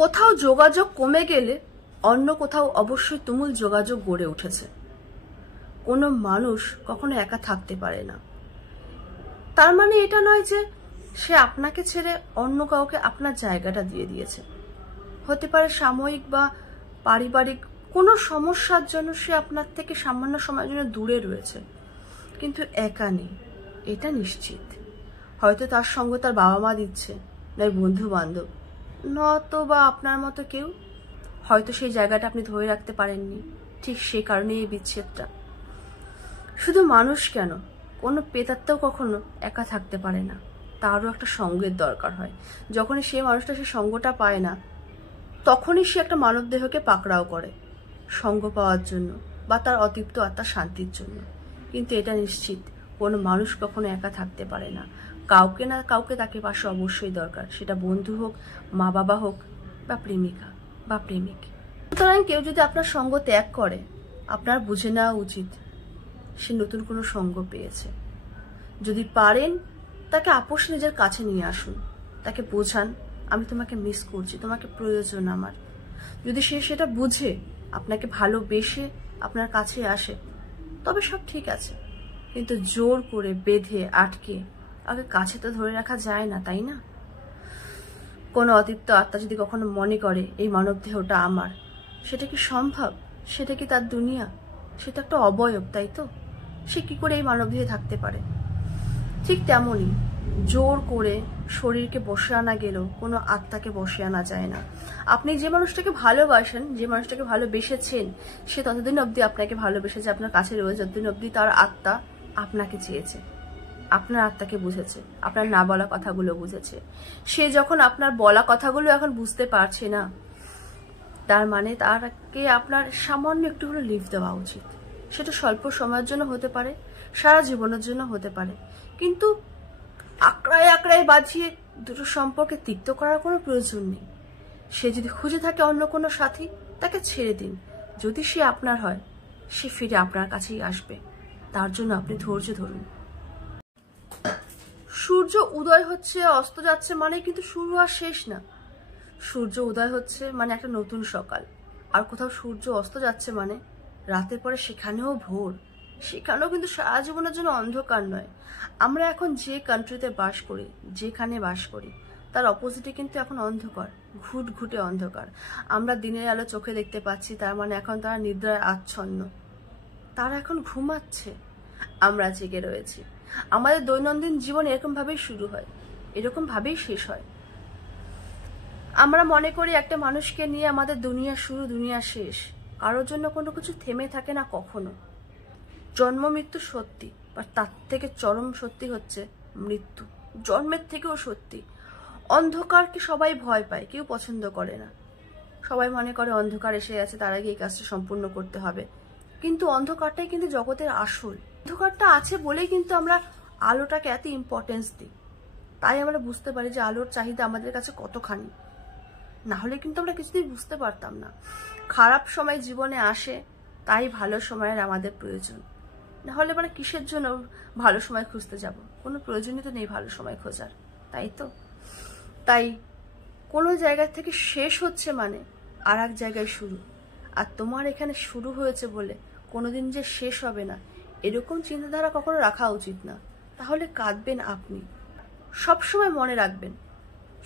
কোথাও যোগাযোগ কমে গেলে অন্য কোথাও অবশ্যই তুমুল যোগাযোগ গড়ে উঠেছে। কোনো মানুষ কখনো একা থাকতে পারে না। তার মানে এটা নয় যে সে আপনাকে ছেড়ে অন্য কাউকে আপনার জায়গাটা দিয়ে দিয়েছে। হতে পারে সাময়িক বা পারিবারিক কোনো সমস্যার জন্য সে আপনার থেকে সামান্য সময়ের জন্য দূরে রয়েছে, কিন্তু একা নেই এটা নিশ্চিত। হয়তো তার সঙ্গে তার বাবা মা দিচ্ছে, নয় বন্ধু বান্ধব, নয়তো বা আপনার মতো কেউ। হয়তো সেই জায়গাটা আপনি ধরে রাখতে পারেননি, ঠিক সেই কারণেই এই বিচ্ছেদটা। শুধু মানুষ কেন, কোনো প্রেতাত্মাও কখনো একা থাকতে পারে না, তারও একটা সঙ্গের দরকার হয়। যখনই সেই মানুষটা সেই সঙ্গটা পায় না, তখনই সে একটা মানব দেহকে পাকড়াও করে সঙ্গ পাওয়ার জন্য বা তার অতৃপ্ত আত্মার শান্তির জন্য। কিন্তু এটা নিশ্চিত, কোনো মানুষ কখনো একা থাকতে পারে না। কাউকে না কাউকে তাকে পাশে অবশ্যই দরকার, সেটা বন্ধু হোক, মা বাবা হোক, বা প্রেমিকা বা প্রেমিক। সুতরাং কেউ যদি আপনার সঙ্গ ত্যাগ করে, আপনার বুঝে নেওয়া উচিত সে নতুন কোনো সঙ্গ পেয়েছে। যদি পারেন তাকে আপোষ নিজের কাছে নিয়ে আসুন, তাকে বোঝান আমি তোমাকে মিস করছি, তোমাকে প্রয়োজন আমার। যদি সে সেটা বুঝে আপনাকে ভালোবেসে আপনার কাছে আসে, তবে সব ঠিক আছে। কিন্তু জোর করে বেঁধে আটকে আগে কাছে তো ধরে রাখা যায় না, তাই না? কোনো অতৃপ্ত আত্মা যদি কখনো মনে করে এই মানব দেহটা আমার, সেটা কি সম্ভব? সেটা কি তার দুনিয়া? সেটা একটা অবয়ব, তাই তো? সে কি করে এই মানব দেহে থাকতে পারে? ঠিক তেমনই জোর করে শরীরকে বসে আনা গেলেও কোনো আত্মাকে বসে আনা যায় না। আপনি যে মানুষটাকে ভালোবাসেন, যে মানুষটাকে ভালোবেসেছেন, সে ততদিন অবধি আপনাকে ভালোবেসেছে, আপনার কাছে রয়েছে যতদিন অবধি তার আত্মা আপনাকে চেয়েছে, আপনার আত্মাকে বুঝেছে, আপনার না বলা কথাগুলো বুঝেছে। সে যখন আপনার বলা কথাগুলো এখন বুঝতে পারছে না, তার মানে তারকে আপনার সামান্য একটু হলে লিভ দেওয়া উচিত। সেটা স্বল্প সময়ের জন্য হতে পারে, সারা জীবনের জন্য হতে পারে, কিন্তু আকড়ায় আকড়ায় বাজিয়ে দুটো সম্পর্কে তিক্ত করার কোনো প্রয়োজন নেই। সে যদি খুঁজে থাকে অন্য কোনো সাথী, তাকে ছেড়ে দিন। যদি সে আপনার হয়, সে ফিরে আপনার কাছেই আসবে। তার জন্য আপনি ধৈর্য ধরুন। সূর্য উদয় হচ্ছে, অস্ত যাচ্ছে মানে কিন্তু শুরু আর শেষ না। সূর্য উদয় হচ্ছে মানে একটা নতুন সকাল, আর কোথাও সূর্য অস্ত যাচ্ছে মানে রাতের পরে সেখানেও ভোর। সেখানেও কিন্তু সারা জীবনের জন্য অন্ধকার নয়। আমরা এখন যে কান্ট্রিতে বাস করি, যেখানে বাস করি, তার অপোজিটে কিন্তু এখন অন্ধকার, ঘুটঘুটে অন্ধকার। আমরা দিনের আলো চোখে দেখতে পাচ্ছি, তার মানে এখন তারা নিদ্রায় আচ্ছন্ন, তারা এখন ঘুমাচ্ছে, আমরা জেগে রয়েছি। আমাদের দৈনন্দিন জীবন এরকম ভাবেই শুরু হয়, এরকম ভাবেই শেষ হয়। আমরা মনে করি একটা মানুষকে নিয়ে আমাদের দুনিয়া শুরু, দুনিয়া শেষ। কারোর জন্য কোনো কিছু থেমে থাকে না কখনো। জন্ম মৃত্যু সত্যি, বা তার থেকে চরম সত্যি হচ্ছে মৃত্যু, জন্মের থেকেও সত্যি। অন্ধকারকে সবাই ভয় পায়, কেউ পছন্দ করে না। সবাই মনে করে অন্ধকার এসে গেছে, তার আগে এই কাজটা সম্পূর্ণ করতে হবে। কিন্তু অন্ধকারটাই কিন্তু জগতের আসল। অন্ধকারটা আছে বলেই কিন্তু আমরা আলোটাকে এত ইম্পর্টেন্স দিই। তাই আমরা বুঝতে পারি যে আলোর চাহিদা আমাদের কাছে কতখানি। না হলে কিন্তু আমরা কিছুতেই বুঝতে পারতাম না। খারাপ সময় জীবনে আসে, তাই ভালো সময়ের আমাদের প্রয়োজন। না হলে মানে কিসের জন্য ভালো সময় খুঁজতে যাব? কোনো প্রয়োজনই তো নেই ভালো সময় খোঁজার, তাই তো? তাই কোনো জায়গা থেকে শেষ হচ্ছে মানে আর এক জায়গায় শুরু। আর তোমার এখানে শুরু হয়েছে বলে কোনোদিন যে শেষ হবে না, এরকম চিন্তাধারা কখনো রাখা উচিত না। তাহলে কাঁদবেন আপনি। সবসময় মনে রাখবেন,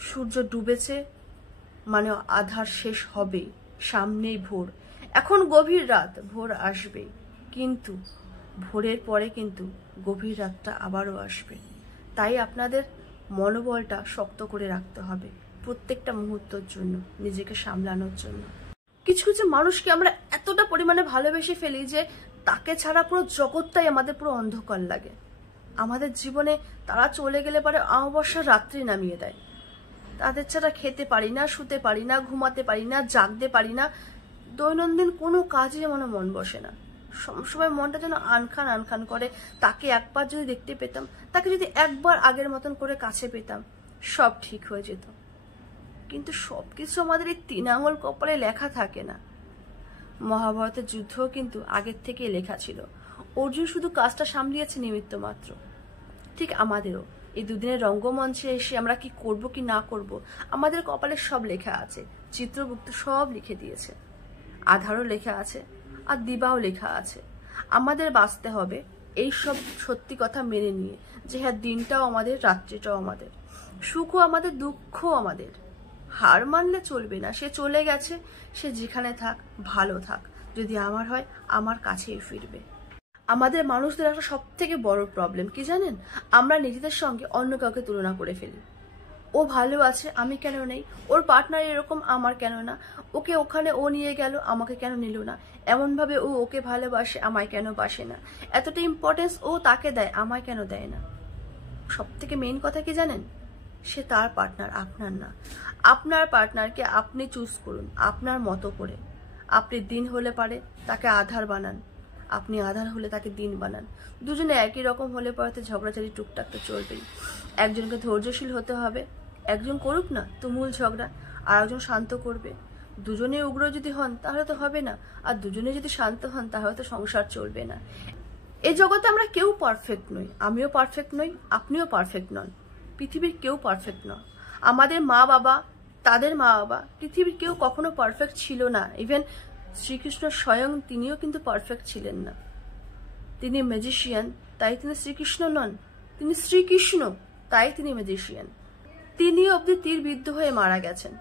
সূর্য ডুবেছে মানে আধার শেষ হবেই, সামনেই ভোর। এখন গভীর রাত, ভোর আসবেই, কিন্তু ভোরের পরে কিন্তু গভীর রাতটা আবারও আসবে। তাই আপনাদের মনোবলটা শক্ত করে রাখতে হবে প্রত্যেকটা মুহূর্তের জন্য, নিজেকে সামলানোর জন্য। কিছু কিছু মানুষকে আমরা এতটা পরিমাণে ভালোবেসে ফেলি যে তাকে ছাড়া পুরো জগৎটাই আমাদের পুরো অন্ধকার লাগে। আমাদের জীবনে তারা চলে গেলে পরে অমাবস্যার রাত্রি নামিয়ে দেয়। তাদের ছাড়া খেতে পারি না, শুতে পারি না, ঘুমাতে পারি না, জাগতে পারি না। দৈনন্দিন কোনো কাজে যেমন মন বসে না, সবসময় মনটা যেন আনখান আনখান করে। তাকে একবার যদি দেখতে পেতাম, তাকে যদি একবার আগের মতন করে কাছে পেতাম, সব ঠিক হয়ে যেত। কিন্তু সবকিছু আমাদের এই 3 আঙুল কপালে লেখা থাকে না। মহাভারতের যুদ্ধও কিন্তু আগের থেকেই লেখা ছিল। অর্জুন শুধু কাজটা সামলিয়েছে নিমিত্ত মাত্র, ঠিক আমাদেরও এই দুদিনের রঙ্গমঞ্চে এসে আমরা কি করব কি না করব, আমাদের কপালে সব লেখা আছে। চিত্রগুপ্ত সব লিখে দিয়েছে, আধারও লেখা আছে আর দিবাও লেখা আছে। আমাদের বাঁচতে হবে এই সব সত্যি কথা মেনে নিয়ে, যে হ্যাঁ দিনটাও আমাদের, রাত্রিটাও আমাদের, সুখও আমাদের, দুঃখও আমাদের। হার মানলে চলবে না। সে চলে গেছে, সে যেখানে থাক ভালো থাক, যদি আমার হয় আমার কাছেই ফিরবে। আমাদের মানুষদের একটা সব থেকে বড় প্রবলেম কি জানেন, আমরা নিজেদের সঙ্গে অন্য কাউকে তুলনা করে ফেলি। ও ভালো আছে, আমি কেন নেই, ওর পার্টনার এরকম, আমার কেন না, ওকে ওখানে ও নিয়ে গেল, আমাকে কেন নিল না, এমনভাবে ও ওকে ভালোবাসে, আমায় কেন বাসে না, এতটা ইম্পর্টেন্স ও তাকে দেয়, আমায় কেন দেয় না। সব থেকে মেইন কথা কি জানেন, সে তার পার্টনার, আপনার না। আপনার পার্টনারকে আপনি চুজ করুন আপনার মতো করে। আপনি দিন হলে পারে তাকে আধার বানান, আপনি আধার হলে তাকে দিন বানান। দুজনে একই রকম হলে পরে তো ঝগড়াঝাড়ি টুকটাক তো চলবেই। একজনকে ধৈর্যশীল হতে হবে, একজন করুক না তুমুল ঝগড়া, আর একজন শান্ত করবে। দুজনে উগ্র যদি হন তাহলে তো হবে না, আর দুজনে যদি শান্ত হন তাহলে তো সংসার চলবে না। এই জগতে আমরা কেউ পারফেক্ট নই, আমিও পারফেক্ট নই, আপনিও পারফেক্ট নন, পৃথিবীর কেউ পারফেক্ট নয়। আমাদের মা বাবা, তাদের মা বাবা, পৃথিবীর কেউ কখনো পারফেক্ট ছিল না। ইভেন শ্রীকৃষ্ণ স্বয়ং তিনিও কিন্তু পারফেক্ট ছিলেন না। তিনি ম্যাজিশিয়ান, তাই তিনি শ্রীকৃষ্ণ নন। তিনি শ্রীকৃষ্ণ, তাই তিনি ম্যাজিশিয়ান। তিনি অব্দি তীর বিদ্ধ হয়ে মারা গেছেন,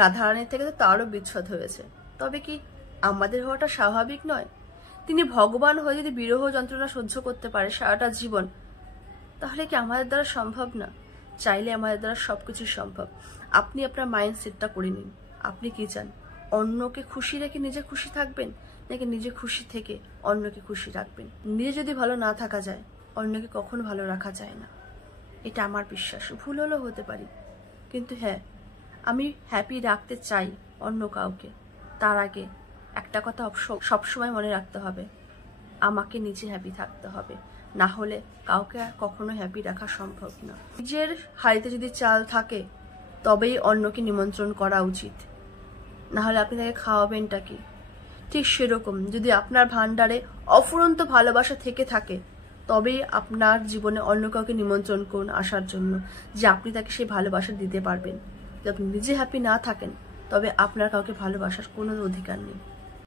রাধারানীর থেকে তো তারও বিচ্ছেদ হয়েছে। তবে কি আমাদের হওয়াটা স্বাভাবিক নয়? তিনি ভগবান হয়ে যদি বিরহ যন্ত্রণা সহ্য করতে পারে সারাটা জীবন, তাহলে কি আমাদের দ্বারা সম্ভব না? চাইলে আমাদের দ্বারা সবকিছু সম্ভব। আপনি আপনার মাইন্ডসেটটা করে নিন, আপনি কি চান? অন্যকে খুশি রেখে নিজে খুশি থাকবেন, নাকি নিজে খুশি থেকে অন্যকে খুশি রাখবেন? নিজে যদি ভালো না থাকা যায়, অন্যকে কখনো ভালো রাখা যায় না। এটা আমার বিশ্বাস। ভুল হলেও হতে পারি, কিন্তু হ্যাঁ, আমি হ্যাপি রাখতে চাই অন্য কাউকে। তার আগে একটা কথা সবসময় মনে রাখতে হবে, আমাকে নিজে হ্যাপি থাকতে হবে, না হলে কাউকে আর কখনো হ্যাপি রাখা সম্ভব না। নিজের হাড়িতে যদি চাল থাকে তবেই অন্যকে নিমন্ত্রণ করা উচিত, না হলে আপনি তাকে খাওয়াবেনটা কি? ঠিক সেরকম যদি আপনার ভান্ডারে অফুরন্ত ভালোবাসা থেকে থাকে, তবেই আপনার জীবনে অন্য কাউকে নিমন্ত্রণ করুন আসার জন্য, যে আপনি তাকে সেই ভালোবাসা দিতে পারবেন। যদি আপনি নিজে হ্যাপি না থাকেন, তবে আপনার কাউকে ভালোবাসার কোনো অধিকার নেই।